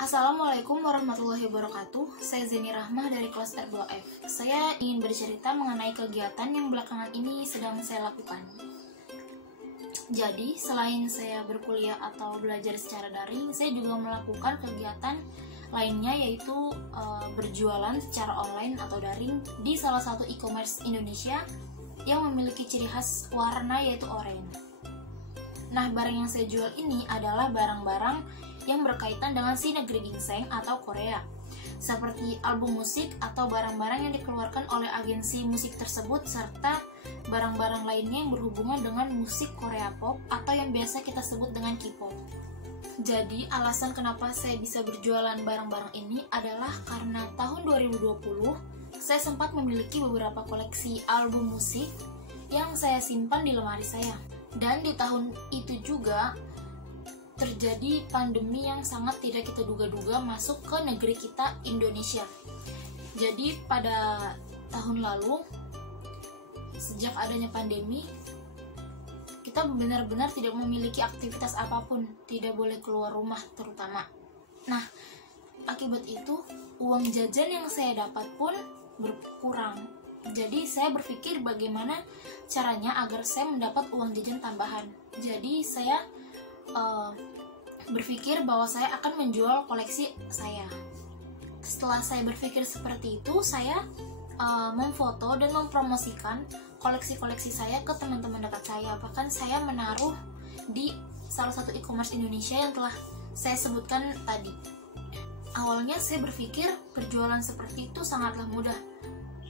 Assalamualaikum warahmatullahi wabarakatuh. Saya Zeni Rahmah dari kelas R2F. Saya ingin bercerita mengenai kegiatan yang belakangan ini sedang saya lakukan. Jadi, selain saya berkuliah atau belajar secara daring, saya juga melakukan kegiatan lainnya, yaitu berjualan secara online atau daring di salah satu e-commerce Indonesia yang memiliki ciri khas warna, yaitu oranye. Nah, barang yang saya jual ini adalah barang-barang yang berkaitan dengan si negeri ginseng atau Korea, seperti album musik atau barang-barang yang dikeluarkan oleh agensi musik tersebut, serta barang-barang lainnya yang berhubungan dengan musik Korea pop atau yang biasa kita sebut dengan K-pop. Jadi, alasan kenapa saya bisa berjualan barang-barang ini adalah karena tahun 2020 saya sempat memiliki beberapa koleksi album musik yang saya simpan di lemari saya. Dan di tahun itu juga terjadi pandemi yang sangat tidak kita duga-duga masuk ke negeri kita, Indonesia. Jadi pada tahun lalu, sejak adanya pandemi, kita benar-benar tidak memiliki aktivitas apapun, tidak boleh keluar rumah terutama. Nah, akibat itu uang jajan yang saya dapat pun berkurang. Jadi saya berpikir bagaimana caranya agar saya mendapat uang jajan tambahan. Jadi saya berpikir bahwa saya akan menjual koleksi saya. Setelah saya berpikir seperti itu, saya memfoto dan mempromosikan koleksi-koleksi saya ke teman-teman dekat saya. Bahkan saya menaruh di salah satu e-commerce Indonesia yang telah saya sebutkan tadi. Awalnya saya berpikir berjualan seperti itu sangatlah mudah.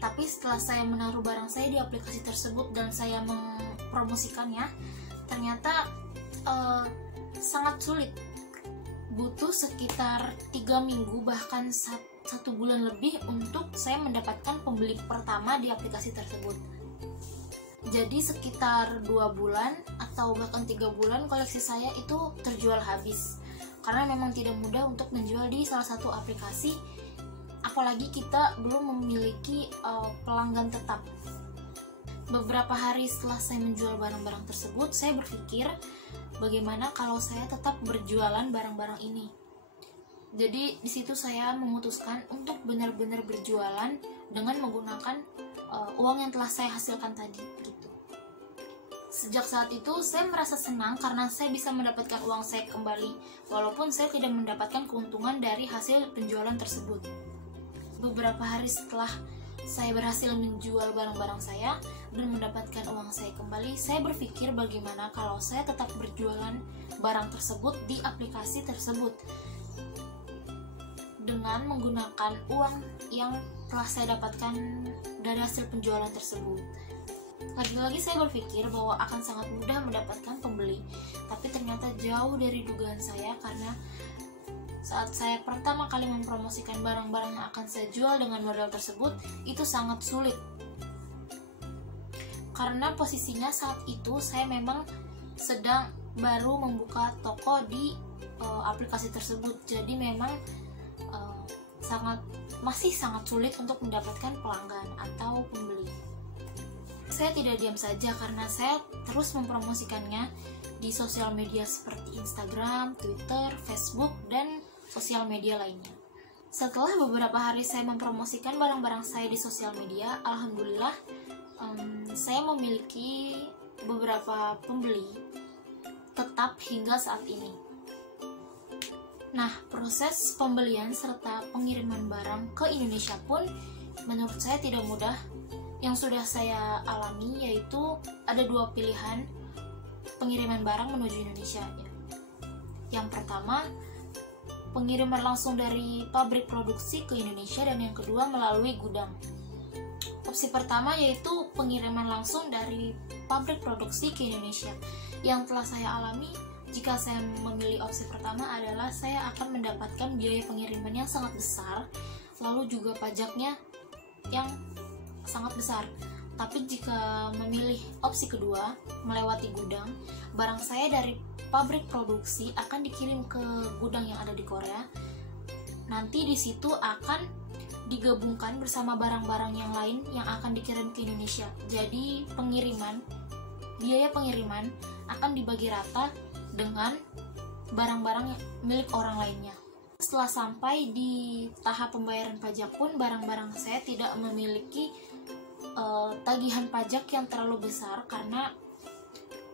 Tapi setelah saya menaruh barang saya di aplikasi tersebut dan saya mempromosikannya, ternyata sangat sulit. Butuh sekitar 3 minggu bahkan 1 bulan lebih untuk saya mendapatkan pembeli pertama di aplikasi tersebut. Jadi sekitar 2 bulan atau bahkan 3 bulan koleksi saya itu terjual habis. Karena memang tidak mudah untuk menjual di salah satu aplikasi, apalagi kita belum memiliki pelanggan tetap. Beberapa hari setelah saya menjual barang-barang tersebut, saya berpikir bagaimana kalau saya tetap berjualan barang-barang ini. Jadi di situ saya memutuskan untuk benar-benar berjualan dengan menggunakan uang yang telah saya hasilkan tadi gitu. Sejak saat itu saya merasa senang karena saya bisa mendapatkan uang saya kembali, walaupun saya tidak mendapatkan keuntungan dari hasil penjualan tersebut. Beberapa hari setelah saya berhasil menjual barang-barang saya dan mendapatkan uang saya kembali, saya berpikir bagaimana kalau saya tetap berjualan barang tersebut di aplikasi tersebut dengan menggunakan uang yang telah saya dapatkan dari hasil penjualan tersebut. Lagi-lagi saya berpikir bahwa akan sangat mudah mendapatkan pembeli, tapi ternyata jauh dari dugaan saya karena saat saya pertama kali mempromosikan barang-barang yang akan saya jual dengan modal tersebut, itu sangat sulit. Karena posisinya saat itu saya memang sedang baru membuka toko di aplikasi tersebut. Jadi memang masih sangat sulit untuk mendapatkan pelanggan atau pembeli. Saya tidak diam saja karena saya terus mempromosikannya di sosial media seperti Instagram, Twitter, Facebook, dan sosial media lainnya. Setelah beberapa hari saya mempromosikan barang-barang saya di sosial media, alhamdulillah saya memiliki beberapa pembeli tetap hingga saat ini. Nah, proses pembelian serta pengiriman barang ke Indonesia pun menurut saya tidak mudah. Yang sudah saya alami yaitu ada 2 pilihan pengiriman barang menuju Indonesia. Yang pertama, pengiriman langsung dari pabrik produksi ke Indonesia, dan yang kedua melalui gudang. Opsi pertama yaitu pengiriman langsung dari pabrik produksi ke Indonesia. Yang telah saya alami, jika saya memilih opsi pertama adalah saya akan mendapatkan biaya pengiriman yang sangat besar, lalu juga pajaknya yang sangat besar. Tapi jika memilih opsi kedua, melewati gudang, barang saya dari pabrik produksi akan dikirim ke gudang yang ada di Korea. Nanti di situ akan digabungkan bersama barang-barang yang lain yang akan dikirim ke Indonesia. Jadi biaya pengiriman akan dibagi rata dengan barang-barang milik orang lainnya. setelah sampai di tahap pembayaran pajak pun barang-barang saya tidak memiliki tagihan pajak yang terlalu besar, karena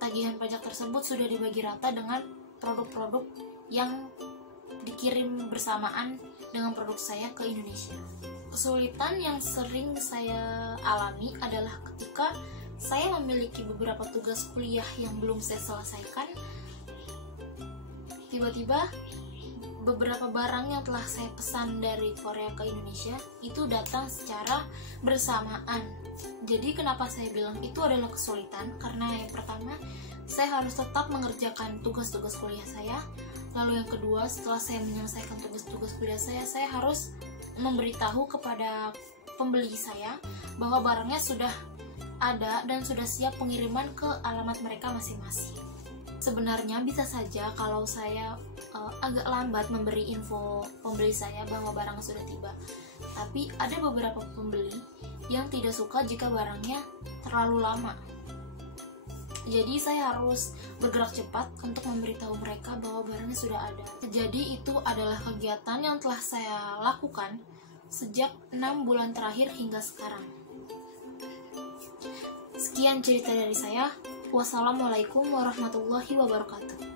tagihan pajak tersebut sudah dibagi rata dengan produk-produk yang dikirim bersamaan dengan produk saya ke Indonesia. Kesulitan yang sering saya alami adalah ketika saya memiliki beberapa tugas kuliah yang belum saya selesaikan, tiba-tiba beberapa barang yang telah saya pesan dari Korea ke Indonesia itu datang secara bersamaan. Jadi kenapa saya bilang itu adalah kesulitan? Karena yang pertama, saya harus tetap mengerjakan tugas-tugas kuliah saya. Lalu yang kedua, setelah saya menyelesaikan tugas-tugas kuliah saya harus memberitahu kepada pembeli saya bahwa barangnya sudah ada dan sudah siap pengiriman ke alamat mereka masing-masing. Sebenarnya bisa saja kalau saya agak lambat memberi info pembeli saya bahwa barang sudah tiba. Tapi ada beberapa pembeli yang tidak suka jika barangnya terlalu lama. Jadi saya harus bergerak cepat untuk memberitahu mereka bahwa barangnya sudah ada. Jadi itu adalah kegiatan yang telah saya lakukan sejak 6 bulan terakhir hingga sekarang. Sekian cerita dari saya. Wassalamualaikum warahmatullahi wabarakatuh.